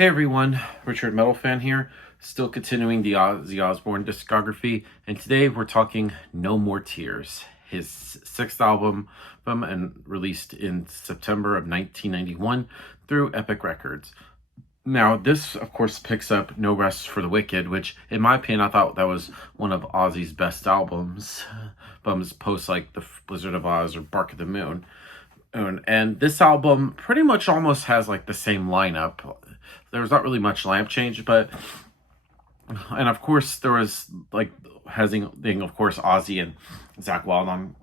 Hey everyone, Richard Metal Fan here, still continuing the Ozzy Osbourne discography, and today we're talking No More Tears, his sixth album and released in September of 1991 through Epic Records. Now, this, of course, picks up No Rest for the Wicked, which, in my opinion, I thought that was one of Ozzy's best albums, post like The Blizzard of Oz or Bark of the Moon. And this album pretty much almost has like the same lineup. There was not really much lamp change, and of course there was like having of course Ozzy and Zach Wild on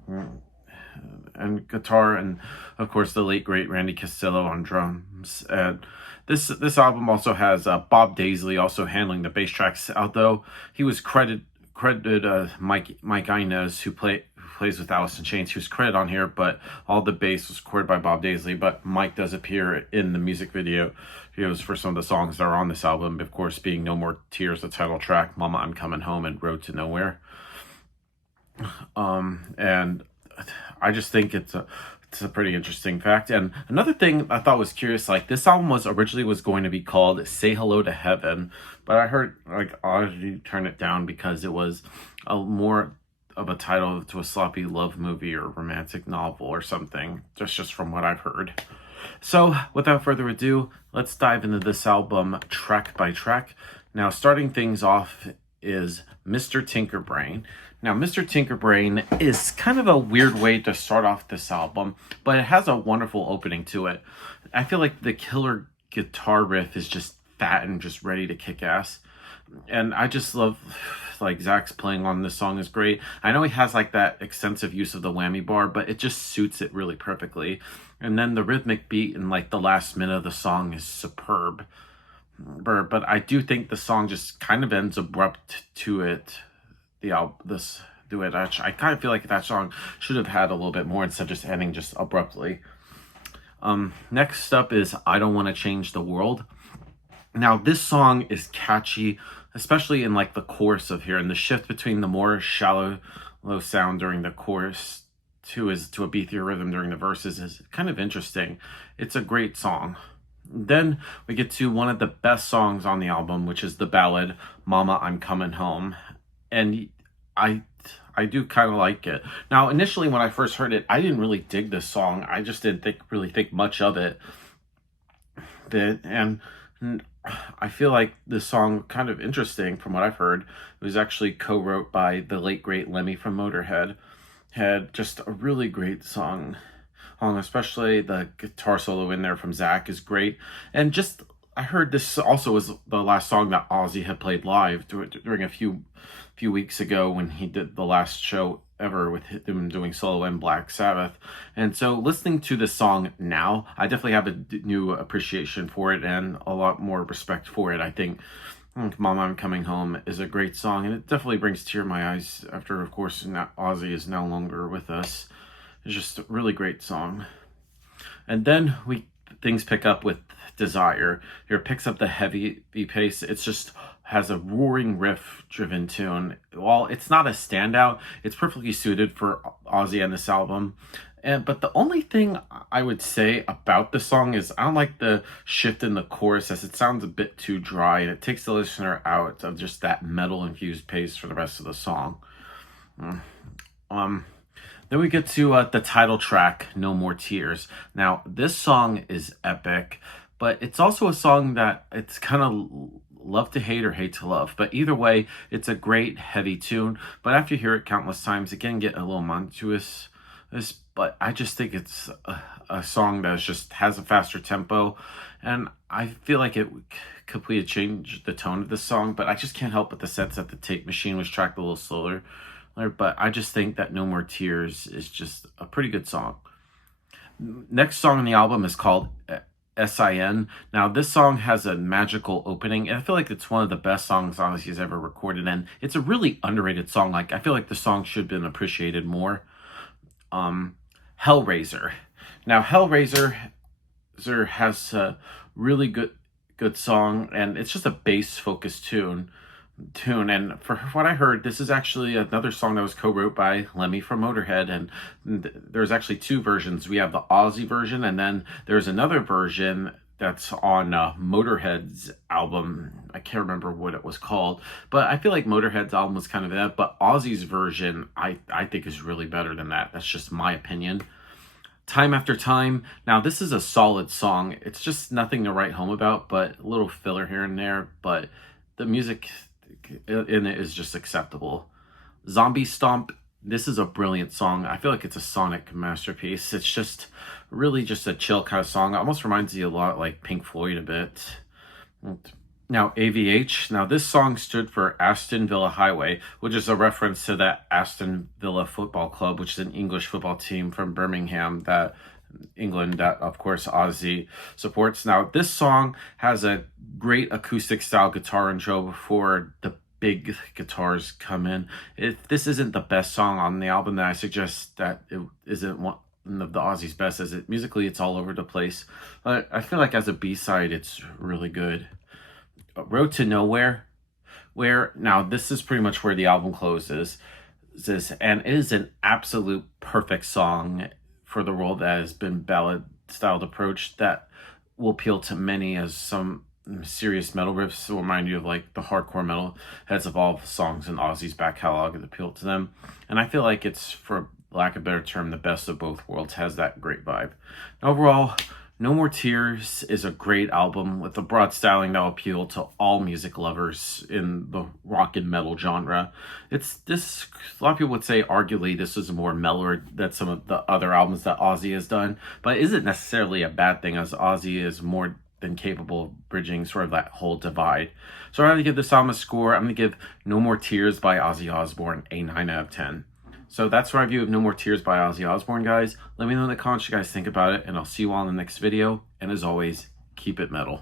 and guitar, and of course the late great Randy Castillo on drums. And this album also has Bob Daisley also handling the bass tracks, although he was credited Mike Inez, who plays with Alice in Chains. He was credited on here, but all the bass was recorded by Bob Daisley. But Mike does appear in the music videos for some of the songs that are on this album, of course being No More Tears, the title track, Mama I'm Coming Home, and Road to Nowhere. And I just think it's a pretty interesting fact. And another thing I thought was curious, like this album was originally going to be called Say Hello to Heaven, but I heard like Ozzy turn it down because it was a more of a title to a sloppy love movie or romantic novel or something, just from what I've heard. So without further ado, let's dive into this album track by track. Now, starting things off is Mr. Tinkerbrain. Now, Mr. Tinkerbrain is kind of a weird way to start off this album, but it has a wonderful opening to it. I feel like the killer guitar riff is just fat and just ready to kick ass. And I just love, like, Zach's playing on this song is great. I know he has, like, that extensive use of the whammy bar, but it just suits it really perfectly. And then the rhythmic beat in, like, the last minute of the song is superb. But I do think the song just kind of ends abrupt to it. I kind of feel like that song should have had a little bit more instead of just ending just abruptly. Next up is I Don't Want to Change the World. Now, this song is catchy, especially in like the chorus of here, and the shift between the more shallow, low sound during the chorus to a beefier rhythm during the verses is kind of interesting. It's a great song. Then we get to one of the best songs on the album, which is the ballad Mama I'm Coming Home. And I do kind of like it. Now, initially when I first heard it, I didn't really dig this song. I just didn't really think much of it. And I feel like this song kind of interesting from what I've heard. It was actually co-wrote by the late great Lemmy from Motorhead. Had just a really great song, especially the guitar solo in there from Zach is great. And just I heard this also was the last song that Ozzy had played live during a few weeks ago when he did the last show ever with him doing solo in Black Sabbath. And so listening to this song now, I definitely have a new appreciation for it and a lot more respect for it. I think Mama I'm Coming Home is a great song, and it definitely brings tears to my eyes after, of course, Ozzy is no longer with us. It's just a really great song. And then things pick up with Desire. Here it picks up the heavy pace. It's just has a roaring riff driven tune. While it's not a standout, it's perfectly suited for Ozzy and this album. But the only thing I would say about the song is I don't like the shift in the chorus, as it sounds a bit too dry, and it takes the listener out of just that metal infused pace for the rest of the song. Then we get to the title track, No More Tears. Now, this song is epic, but it's also a song that it's kind of love to hate or hate to love. But either way, it's a great heavy tune. But after you hear it countless times, it can get a little monotonous. But I just think it's a song that just has a faster tempo. And I feel like it completely changed the tone of the song. But I just can't help but the sense that the tape machine was tracked a little slower. But I just think that No More Tears is just a pretty good song. Next song on the album is called SIN. Now, this song has a magical opening, and I feel like it's one of the best songs Ozzy's ever recorded, and it's a really underrated song. Like, I feel like the song should have been appreciated more. Hellraiser. Now, Hellraiser has a really good song, and it's just a bass-focused tune. And for what I heard, this is actually another song that was co-wrote by Lemmy from Motorhead, and there's actually two versions. We have the Ozzy version, and then there's another version that's on Motorhead's album. I can't remember what it was called, but I feel like Motorhead's album was kind of that, but Ozzy's version I think is really better than that. That's just my opinion. Time After Time. Now, this is a solid song. It's just nothing to write home about, but a little filler here and there. But the music in it is just acceptable. Zombie Stomp. This is a brilliant song. I feel like it's a sonic masterpiece. It's just really just a chill kind of song. It almost reminds you a lot like Pink Floyd a bit. Now, AVH. Now, this song stood for Aston Villa Highway, which is a reference to that Aston Villa Football Club, which is an English football team from Birmingham, that England, that of course Ozzy supports. Now, this song has a great acoustic style guitar intro before the big guitars come in. If this isn't the best song on the album, then I suggest that it isn't one of the Ozzy's best. As it musically, it's all over the place. But I feel like as a B-side, it's really good. Road to Nowhere, where now this is pretty much where the album closes, and it is an absolute perfect song for the world that has been ballad styled approach that will appeal to many, as some serious metal riffs will remind you of like the hardcore metal heads of all songs in Ozzy's back catalog and appeal to them. And I feel like it's, for lack of a better term, the best of both worlds, has that great vibe. Overall, No More Tears is a great album with a broad styling that will appeal to all music lovers in the rock and metal genre. It's this, a lot of people would say arguably this is more mellower than some of the other albums that Ozzy has done, but it isn't necessarily a bad thing, as Ozzy is more than capable of bridging sort of that whole divide. So I'm going to give this album a score. I'm going to give No More Tears by Ozzy Osbourne a 9 out of 10. So that's my review of No More Tears by Ozzy Osbourne, guys. Let me know in the comments what you guys think about it, and I'll see you all in the next video. And as always, keep it metal.